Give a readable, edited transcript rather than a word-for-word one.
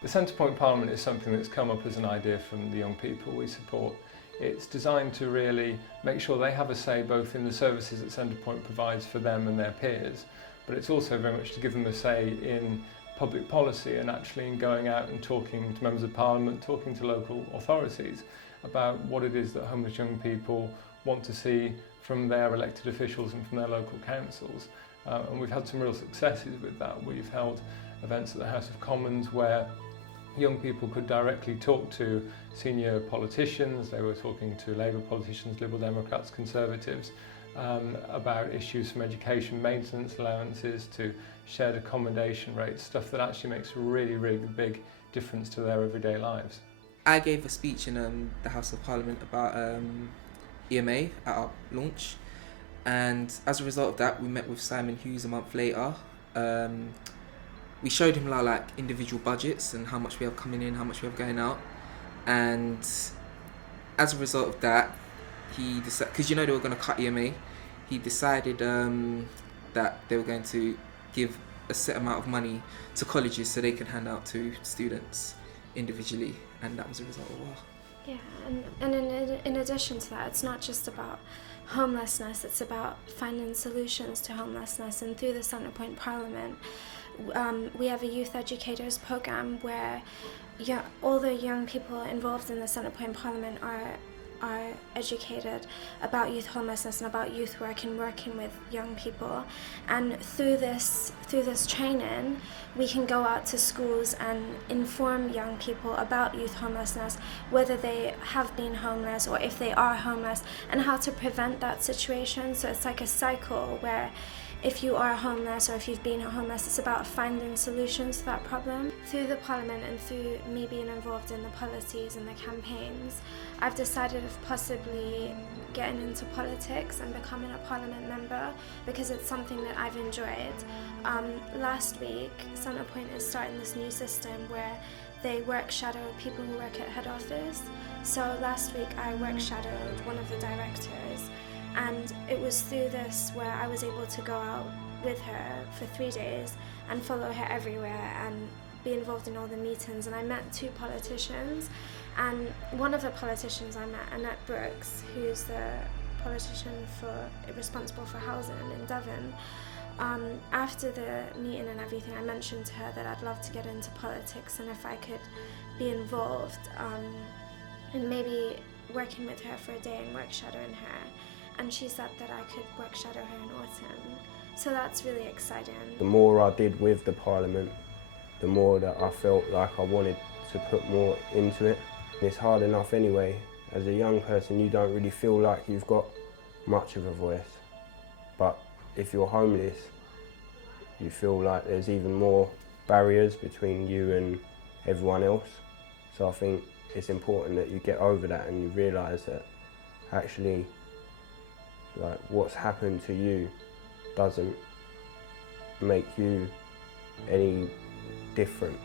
The Centrepoint Parliament is something that's come up as an idea from the young people we support. It's designed to really make sure they have a say both in the services that Centrepoint provides for them and their peers, but it's also very much to give them a say in public policy and actually in going out and talking to members of Parliament, talking to local authorities about what it is that homeless young people want to see from their elected officials and from their local councils. And we've had some real successes with that. We've held events at the House of Commons where young people could directly talk to senior politicians. They were talking to Labour politicians, Liberal Democrats, Conservatives, about issues from education, maintenance allowances to shared accommodation rates, stuff that actually makes a really, really big difference to their everyday lives. I gave a speech in the House of Parliament about EMA at our launch, and as a result of that we met with Simon Hughes a month later. We showed him our individual budgets and how much we have coming in, how much we have going out, and as a result of that, he decided, because they were going to cut EMA, he decided that they were going to give a set amount of money to colleges so they can hand out to students individually, and that was a result of Yeah, and in addition to that, it's not just about homelessness, it's about finding solutions to homelessness. And through the Centrepoint Parliament, we have a youth educators program where all the young people involved in the Centrepoint Parliament are educated about youth homelessness and about youth work and working with young people. And through this training, we can go out to schools and inform young people about youth homelessness, whether they have been homeless or if they are homeless, and how to prevent that situation. So it's like a cycle where if you are homeless or if you've been homeless, it's about finding solutions to that problem. Through the Parliament and through me being involved in the policies and the campaigns, I've decided of possibly getting into politics and becoming a Parliament member because it's something that I've enjoyed. Last week, Centrepoint is starting this new system where they work shadow people who work at head office. So last week I work shadowed one of the directors, and it was through this where I was able to go out with her for 3 days and follow her everywhere and be involved in all the meetings. And I met 2 politicians, and one of the politicians I met, Annette Brooks, who's the politician responsible for housing in Devon. After the meeting and everything, I mentioned to her that I'd love to get into politics and if I could be involved in maybe working with her for a day and work shadowing her. And she said that I could work shadow her in autumn. So that's really exciting. The more I did with the Parliament, the more that I felt like I wanted to put more into it. It's hard enough anyway. As a young person, you don't really feel like you've got much of a voice. But if you're homeless, you feel like there's even more barriers between you and everyone else. So I think it's important that you get over that and you realise that actually what's happened to you doesn't make you any different.